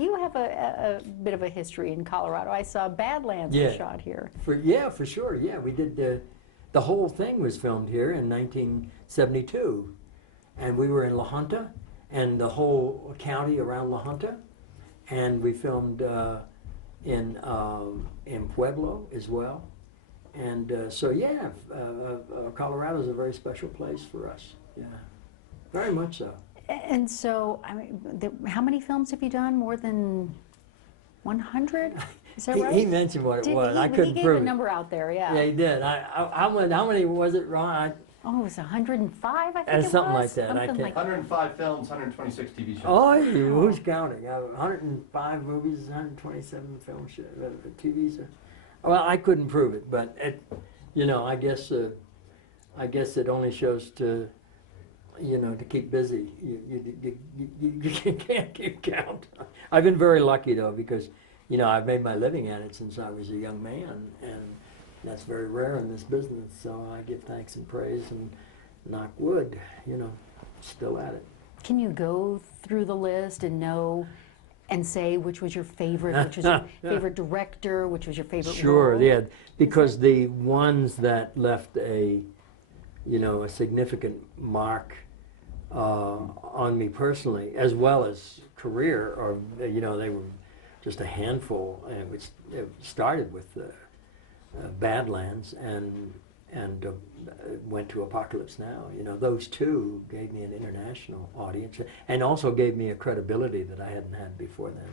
you have a bit of a history in Colorado. I saw Badlands was shot here. For sure. Yeah, we did the whole thing was filmed here in 1972, and we were in La Junta and the whole county around La Junta, and we filmed in Pueblo as well. And so yeah, Colorado is a very special place for us. Yeah, very much so. And so, I mean, how many films have you done? More than 100? Is that right? He mentioned what it was. I couldn't prove it. He gave a number out there, yeah. Yeah, he did. How many was it, Ron? Oh, it was 105, I think it was. Something like that. Something like 105 films, 126 TV shows. Oh, who's counting? 105 movies, 127 films, TVs. Well, I couldn't prove it, but you know, I guess it only shows to, you know, to keep busy. You can't keep count. I've been very lucky though, because, you know, I've made my living at it since I was a young man, and that's very rare in this business. So I give thanks and praise and knock wood, you know, still at it. Can you go through the list and know and say which was your favorite, which was your favorite director, which was your favorite role? Sure, yeah, because the ones that left a, you know, a significant mark on me personally, as well as career, or, you know, they were just a handful, and it started with Badlands and went to Apocalypse Now. You know, those two gave me an international audience and also gave me a credibility that I hadn't had before then,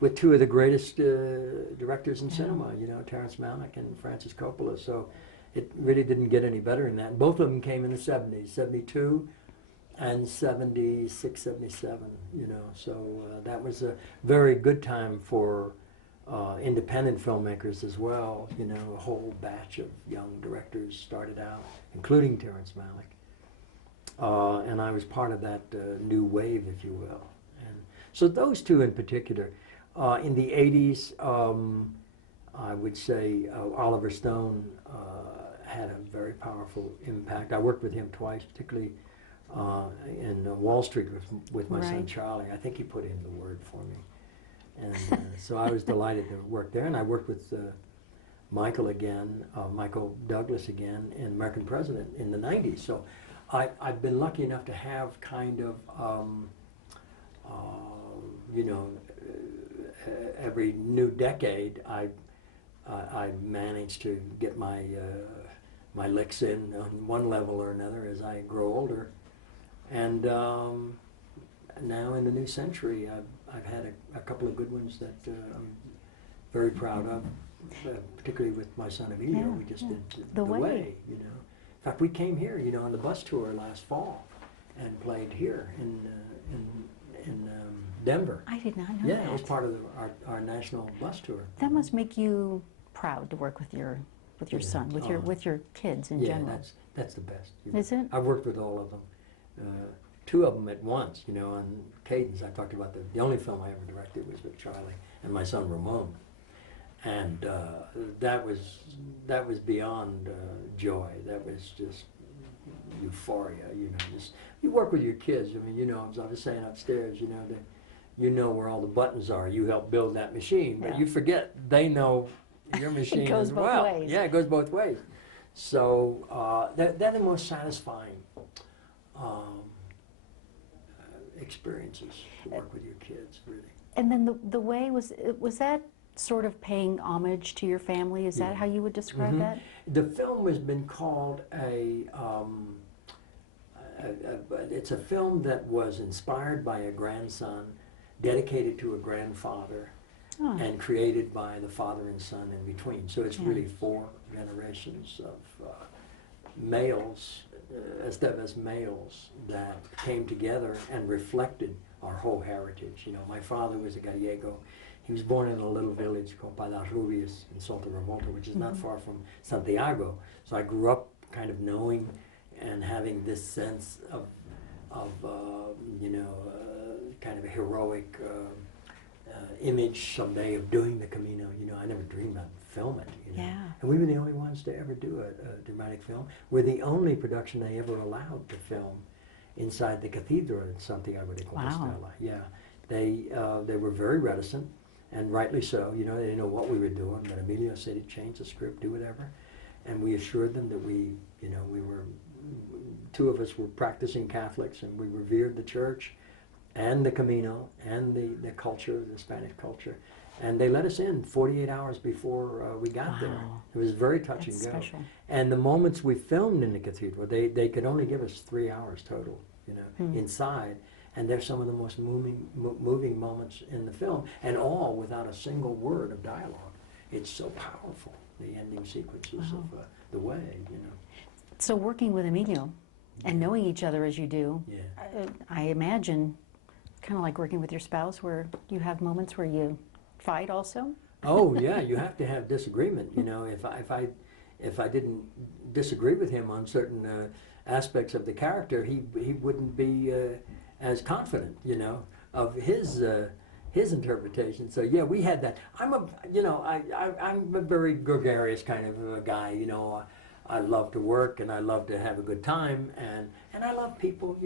with two of the greatest directors in cinema, you know, Terrence Malick and Francis Coppola. So it really didn't get any better than that. Both of them came in the 70s, 72 and 76, 77, you know. So that was a very good time for independent filmmakers as well. You know, a whole batch of young directors started out, including Terrence Malick. And I was part of that new wave, if you will. And so those two in particular. In the 80s, I would say Oliver Stone had a very powerful impact. I worked with him twice, particularly in Wall Street with my son Charlie. I think he put in the word for me. And so I was delighted to work there. And I worked with Michael Douglas again in American President in the 90s. So I've been lucky enough to have kind of, you know, every new decade I managed to get my my licks in on one level or another as I grow older. And now in the new century, I've had a couple of good ones that I'm very proud of, particularly with my son Emilio. Yeah, we just did The Way, you know. In fact, we came here, you know, on the bus tour last fall and played here in Denver. I did not know that. Yeah, it was part of our national bus tour. That must make you proud to work with your son, with your kids in general. Yeah, that's the best. You know. Is it? I've worked with all of them. Two of them at once, you know, on Cadence. I talked about the only film I ever directed was with Charlie and my son Ramon, and that was beyond joy. That was just euphoria, you know. Just you work with your kids. I mean, you know, as I was saying upstairs, you know, you know where all the buttons are. You help build that machine, but you forget they know your machine as well. It goes both ways. Yeah, it goes both ways. So they're the most satisfying experiences to work with your kids, really. And then the Way, was that sort of paying homage to your family? Is that how you would describe that? The film has been called it's a film that was inspired by a grandson, dedicated to a grandfather, and created by the father and son in between. So it's really 4 generations of males, as males, that came together and reflected our whole heritage. You know, my father was a Gallego. He was born in a little village called Palas Rubias in Salta Revolta, which is not far from Santiago. So I grew up kind of knowing and having this sense of you know, kind of a heroic image someday of doing the Camino. You know, I never dreamed I'd film it. You know? Yeah. And we were the only ones to ever do a dramatic film. We're the only production they ever allowed to film inside the cathedral in Santiago de Compostela. Yeah, They were very reticent, and rightly so. You know, they didn't know what we were doing, but Emilio said he'd change the script, do whatever. And we assured them that we were, two of us were practicing Catholics, and we revered the church and the Camino and the culture, the Spanish culture. And they let us in 48 hours before we got there. It was very touch and go. Special. And the moments we filmed in the cathedral, they could only give us 3 hours total, inside. And they're some of the most moving moments in the film, and all without a single word of dialogue. It's so powerful, the ending sequences of the way, So working with Emilio and knowing each other as you do, I imagine kind of like working with your spouse where you have moments where you fight also? Oh yeah, you have to have disagreement. If I didn't disagree with him on certain aspects of the character, he wouldn't be as confident, of his interpretation. So yeah, we had that. I'm a very gregarious kind of a guy. I love to work and I love to have a good time, and I love people.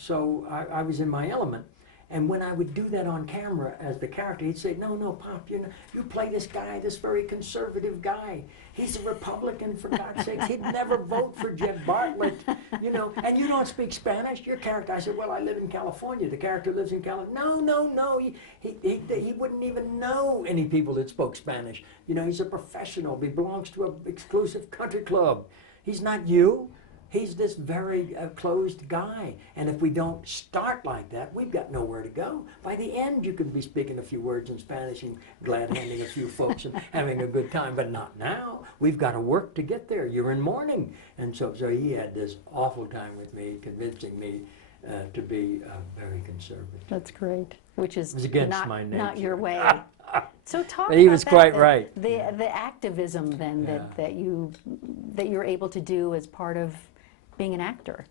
So I was in my element. And when I would do that on camera as the character, he'd say, no, Pop, you play this guy, this very conservative guy. He's a Republican, for God's sakes. He'd never vote for Jeb Bartlett, and you don't speak Spanish, your character. I said, well, I live in California. The character lives in California. No. He wouldn't even know any people that spoke Spanish. He's a professional. He belongs to an exclusive country club. He's not you. He's this very closed guy. And if we don't start like that, we've got nowhere to go. By the end, you could be speaking a few words in Spanish and glad-handing a few folks and having a good time, but not now. We've got to work to get there. You're in mourning. And so he had this awful time with me, convincing me to be very conservative. That's great. Which is it was against my nature. Not your way. So talk But he about was that, quite right. The activism then that you're able to do as part of being an actor.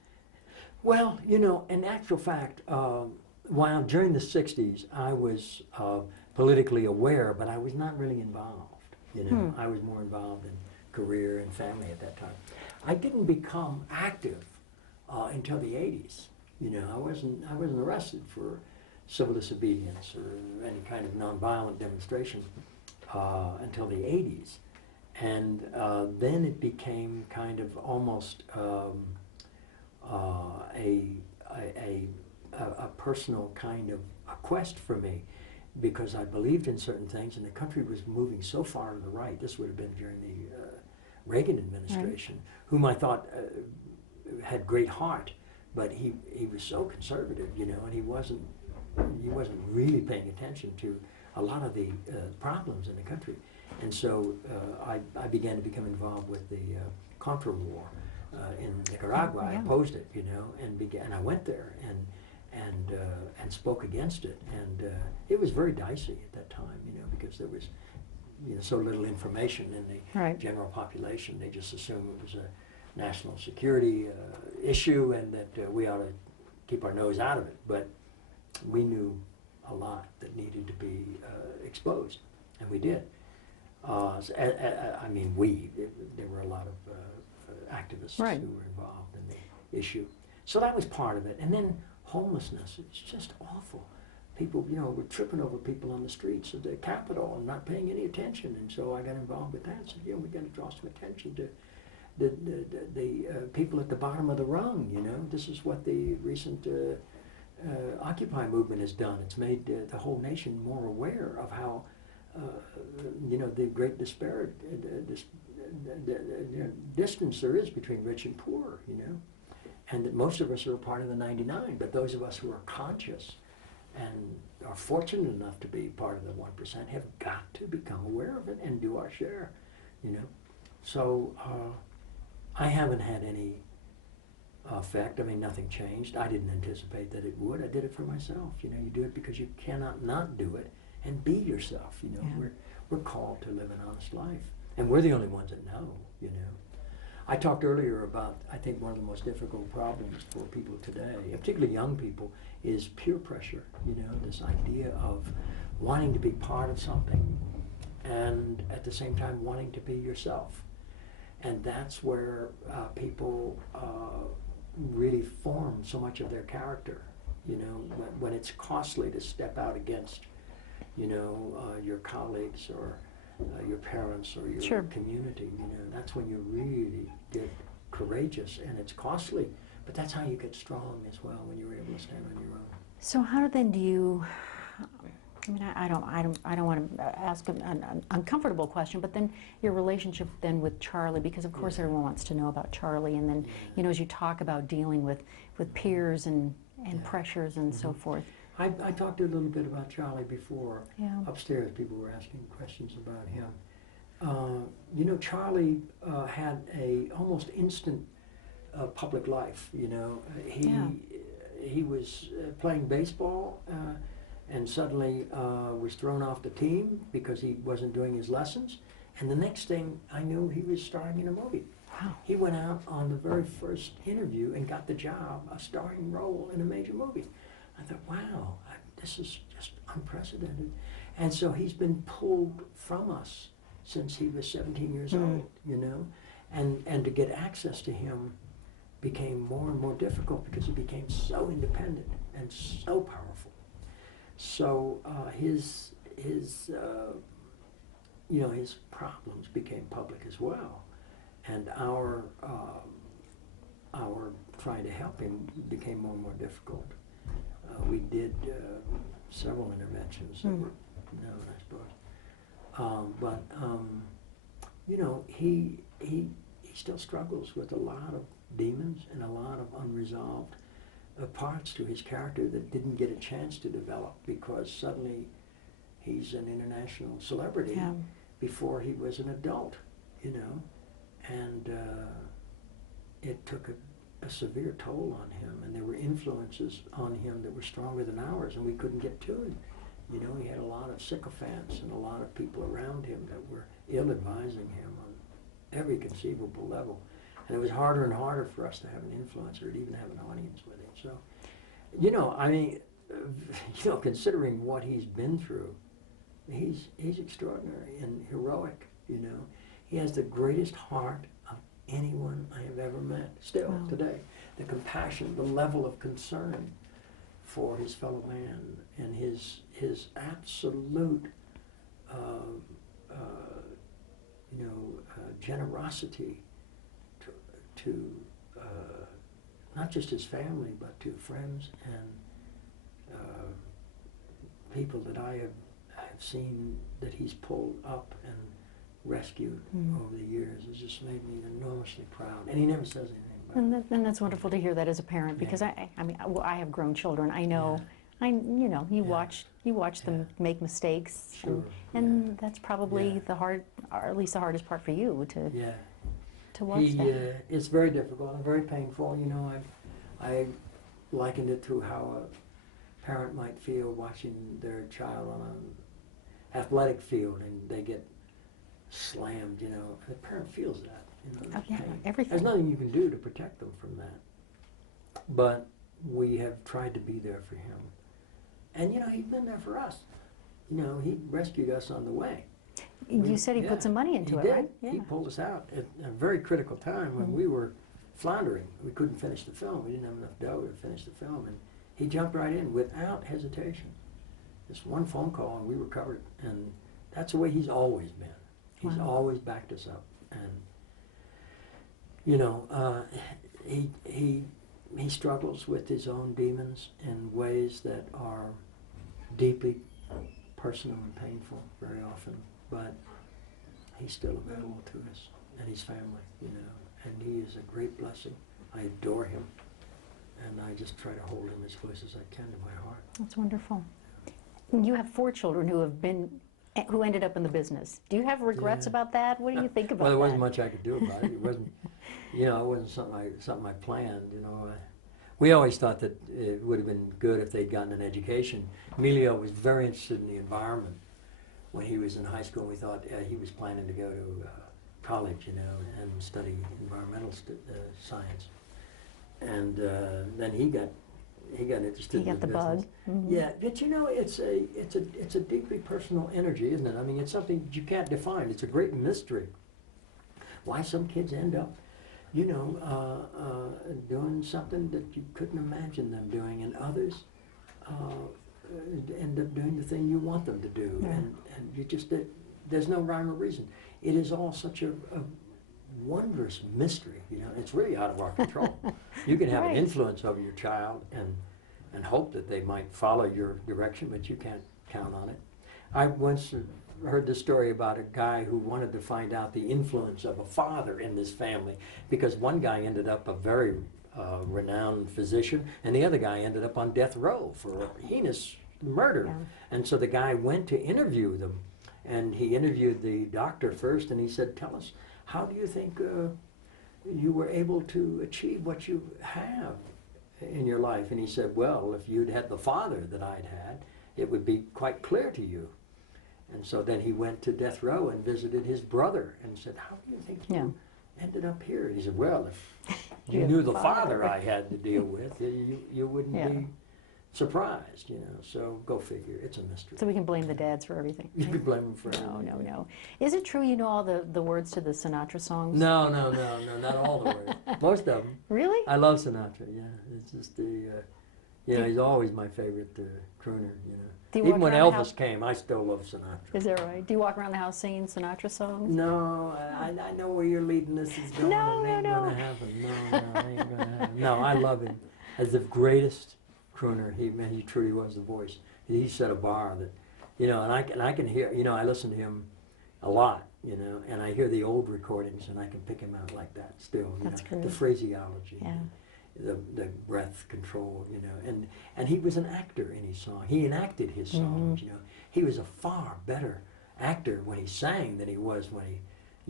Well, in actual fact, while during the 60s I was politically aware, but I was not really involved. I was more involved in career and family at that time. I didn't become active until the 80s. I wasn't arrested for civil disobedience or any kind of nonviolent demonstration until the 80s. And then it became kind of almost a personal kind of a quest for me, because I believed in certain things, and the country was moving so far to the right. This would have been during the Reagan administration, whom I thought had great heart, but he was so conservative, and he wasn't really paying attention to a lot of the problems in the country. And so I began to become involved with the Contra War in Nicaragua. I opposed it, and I went there and spoke against it. And it was very dicey at that time, because there was so little information in the general population. They just assumed it was a national security issue and that we ought to keep our nose out of it. But we knew a lot that needed to be exposed, and we did. There were a lot of activists who were involved in the issue. So that was part of it. And then homelessness, it's just awful. People, were tripping over people on the streets of the Capitol and not paying any attention. And so I got involved with that. So, we got to draw some attention to the people at the bottom of the rung, This is what the recent Occupy movement has done. It's made the whole nation more aware of how the great distance there is between rich and poor, and that most of us are a part of the 99, but those of us who are conscious and are fortunate enough to be part of the 1% have got to become aware of it and do our share, So I haven't had any effect. Nothing changed. I didn't anticipate that it would. I did it for myself. You do it because you cannot not do it. And be yourself, We're called to live an honest life. And we're the only ones that know, I talked earlier about, I think one of the most difficult problems for people today, particularly young people, is peer pressure, this idea of wanting to be part of something and at the same time wanting to be yourself. And that's where people really form so much of their character, you know, when it's costly to step out against, you know, your colleagues or your parents or your Sure. community, you know, that's when you really get courageous, and it's costly, but that's how you get strong as well, when you're able to stand on your own. So how then do you, I mean, I don't want to ask an uncomfortable question, but then your relationship then with Charlie, because of course everyone wants to know about Charlie, and then, you know, as you talk about dealing with peers and pressures and so forth. I talked a little bit about Charlie before. Yeah. Upstairs, people were asking questions about him. You know, Charlie had a almost instant public life. You know, he was playing baseball and suddenly was thrown off the team because he wasn't doing his lessons. And the next thing I knew, he was starring in a movie. Wow. He went out on the very first interview and got the job, a starring role in a major movie. I thought, wow, this is just unprecedented. And so he's been pulled from us since he was 17 years old, you know? And to get access to him became more and more difficult because he became so independent and so powerful. So his you know, his problems became public as well. And our trying to help him became more and more difficult. We did several interventions that were known, I suppose. But you know, he still struggles with a lot of demons and a lot of unresolved parts to his character that didn't get a chance to develop because suddenly he's an international celebrity before he was an adult, you know, and it took a severe toll on him, and there were influences on him that were stronger than ours, and we couldn't get to him. You know, he had a lot of sycophants and a lot of people around him that were ill-advising him on every conceivable level. And it was harder and harder for us to have an influencer and even have an audience with him. So, you know, I mean, you know, considering what he's been through, he's extraordinary and heroic, you know. He has the greatest heart of anyone I have ever met, still today. The compassion, the level of concern for his fellow man, and his absolute, you know, generosity to not just his family, but to friends and people that I have seen that he's pulled up and rescued over the years. It's just made me enormously proud. And he never says anything about it. And that's wonderful to hear that as a parent, because I mean, well, I have grown children. I know, you know, you watch them make mistakes, and that's probably the hard, or at least the hardest part for you to watch that. It's very difficult and very painful. You know, I likened it to how a parent might feel watching their child on an athletic field and they get slammed. You know, the parent feels that. You know, everything. There's nothing you can do to protect them from that. But we have tried to be there for him. And, you know, he's been there for us. You know, he rescued us on the way. You said he put some money into it, right? Yeah. He pulled us out at a very critical time when we were floundering. We couldn't finish the film. We didn't have enough dough to finish the film. And he jumped right in without hesitation. Just one phone call and we were covered. And that's the way he's always been. He's always backed us up. And, you know, he struggles with his own demons in ways that are deeply personal and painful very often. But he's still available to us and his family, you know, and he is a great blessing. I adore him, and I just try to hold him as close as I can to my heart. That's wonderful. You have 4 children who ended up in the business. Do you have regrets about that? What do you think about that? Well, there wasn't much I could do about it. It wasn't, you know, it wasn't something I planned, you know. We always thought that it would have been good if they'd gotten an education. Emilio was very interested in the environment when he was in high school. We thought he was planning to go to college, you know, and study environmental science. And then he got interested in the business. He got the bug. Mm-hmm. Yeah, but you know, it's a deeply personal energy, isn't it? I mean, it's something you can't define. It's a great mystery. Why some kids end up, you know, doing something that you couldn't imagine them doing, and others end up doing the thing you want them to do, and you just there's no rhyme or reason. It is all such a wondrous mystery. You know, it's really out of our control. You can have an influence over your child and hope that they might follow your direction, but you can't count on it. I once heard the story about a guy who wanted to find out the influence of a father in this family, because one guy ended up a very renowned physician, and the other guy ended up on death row for a heinous murder. Yeah. And so the guy went to interview them, and he interviewed the doctor first, and he said, "Tell us, how do you think you were able to achieve what you have in your life?" And he said, "Well, if you'd had the father that I'd had, it would be quite clear to you." And so then he went to death row and visited his brother and said, "How do you think you ended up here?" And he said, "Well, if you knew the father I had to deal with, you wouldn't be surprised, you know." So go figure. It's a mystery. So we can blame the dads for everything. You can blame them for everything. No. Is it true you know all the words to the Sinatra songs? No, not all the words. Most of them. Really? I love Sinatra, yeah. It's just you know, he's always my favorite crooner, you know. Even when Elvis came, I still love Sinatra. Is that right? Do you walk around the house singing Sinatra songs? No, I know where you're leading this is going. No, it ain't gonna happen. No, it ain't gonna happen. No, I love him as the greatest crooner. He truly was the voice. He set a bar that, you know, and I can hear, you know, I listen to him a lot, you know, and I hear the old recordings and I can pick him out like that still. You That's know, great. the phraseology. Yeah. The breath control, you know, and he was an actor in his song. He enacted his songs, you know. He was a far better actor when he sang than he was when he,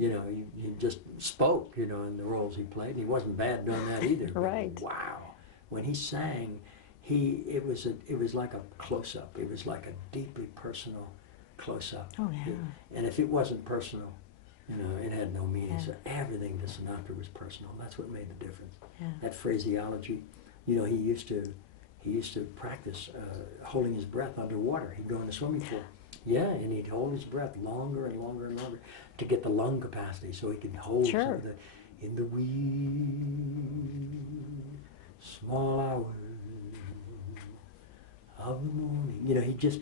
you know, he just spoke, you know, in the roles he played. He wasn't bad doing that either. Right. But wow, when he sang, it was like a close up. It was like a deeply personal close up. Oh yeah. And if it wasn't personal, you know, it had no meaning. So everything to Sinatra was personal. That's what made the difference. Yeah. That phraseology, you know, he used to practice holding his breath underwater. He'd go in the swimming pool, and he'd hold his breath longer and longer and longer to get the lung capacity, so he could hold some of the in the wee small hours of the morning. You know, he just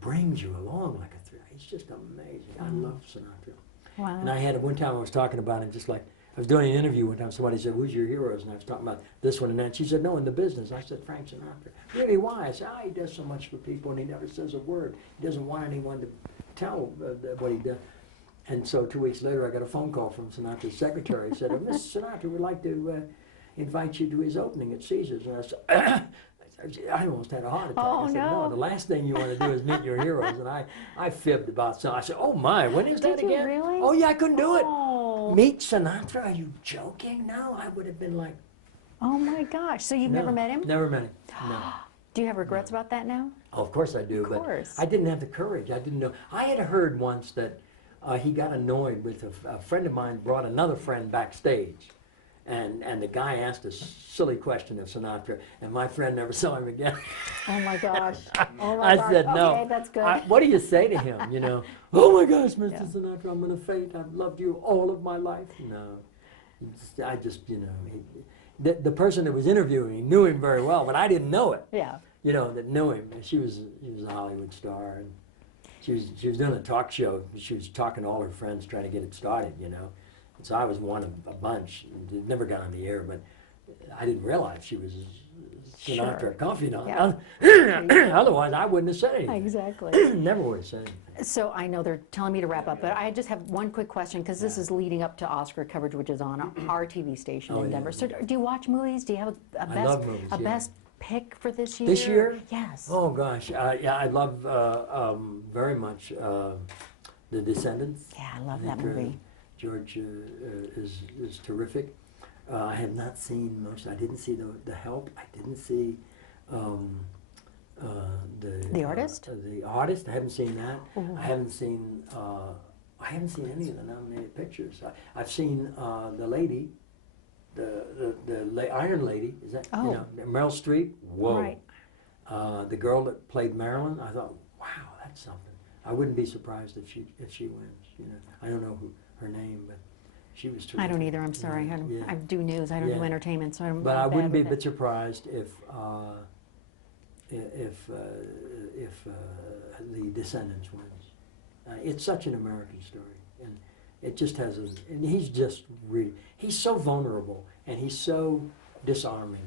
brings you along like a thread. He's just amazing. I love Sinatra. Wow. And I had one time I was talking about him, just like I was doing an interview one time. Somebody said, "Who's your heroes?" And I was talking about this one and that. She said, "No, in the business." I said, "Frank Sinatra." "Really? Why?" I said, "He does so much for people, and he never says a word. He doesn't want anyone to tell what he does." And so 2 weeks later, I got a phone call from Sinatra's secretary. He said, "Mr. Sinatra would like to invite you to his opening at Caesars." And I said, I almost had a heart attack. Oh, I said, no. "The last thing you want to do is meet your heroes." And I fibbed about something. I said, "Oh my, when is that Did you again?" really? "Oh yeah, I couldn't do it." Oh. Meet Sinatra? Are you joking? No, I would have been like, Oh my gosh. So you've never met him? Never met him, no. Do you have regrets about that now? Oh, of course I do, Of course. but I didn't have the courage. I didn't know. I had heard once that he got annoyed with a friend of mine brought another friend backstage. And the guy asked a silly question of Sinatra, and my friend never saw him again. Oh my gosh. Oh my I gosh. said, "No." Okay, that's good. What do you say to him, you know? "Oh my gosh, Mr. Sinatra, I'm going to faint. I've loved you all of my life." No. I just, you know, the person that was interviewing me knew him very well, but I didn't know it. Yeah. You know, that knew him. She was a Hollywood star, and she was doing a talk show. She was talking to all her friends, trying to get it started, you know. So I was one of a bunch. It never got on the air, but I didn't realize she was Sinatra confidant. Yeah. Otherwise, I wouldn't have said anything. Exactly. Never would have said anything. So I know they're telling me to wrap up, but I just have one quick question, because this is leading up to Oscar coverage, which is on our TV station in Denver. So do you watch movies? Do you have a best, love movies, best pick for this year? This year? Yes. Oh gosh, yeah, I love very much The Descendants. Yeah, I love that movie. George is terrific. I have not seen most. I didn't see the Help. I didn't see The Artist. The Artist. I haven't seen that. Ooh. I haven't seen any of the nominated pictures. I've seen The Lady, the Iron Lady. Is that you know Meryl Streep? Whoa. Right. The girl that played Marilyn. I thought, wow, that's something. I wouldn't be surprised if she wins. You know, I don't know her name, but she was terrific. I don't either. I'm sorry. I do news. I don't do entertainment, so I'm. But I'm I wouldn't be a bad bit with surprised if if the Descendants wins. It's such an American story, and it just has a. And he's just really. He's so vulnerable, and he's so disarming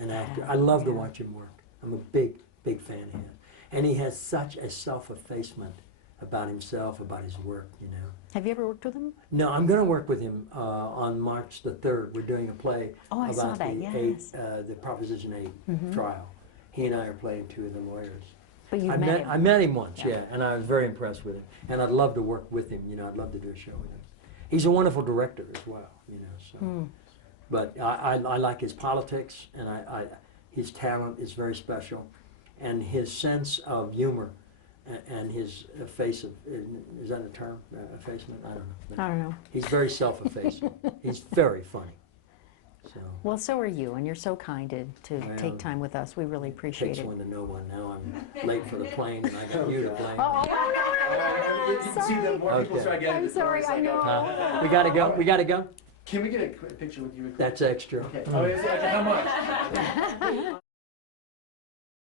an actor. I love to watch him work. I'm a big fan of him, and he has such a self-effacement about himself, about his work. You know. Have you ever worked with him? No, I'm going to work with him on March the 3rd. We're doing a play Oh, I saw about that, yes. the Proposition 8 trial. He and I are playing two of the lawyers. But you've I met him. I met him once, Yeah. yeah, and I was very impressed with him. And I'd love to work with him. You know, I'd love to do a show with him. He's a wonderful director as well. You know, so. But I like his politics, and his talent is very special, and his sense of humor, and his face of, is that a term? Effacement? I don't know. I don't know. He's very self-effacing. He's very funny. So Well, so are you, and you're so kind to Well, take time with us. We really appreciate takes it. one to know one. Now I'm late for the plane, and I got you to blame. Oh, no, You can see that more people Okay. start getting I'm this. sorry, I know. We gotta go. We gotta go. Can we get a quick picture with you? That's extra. Okay. Oh, how much?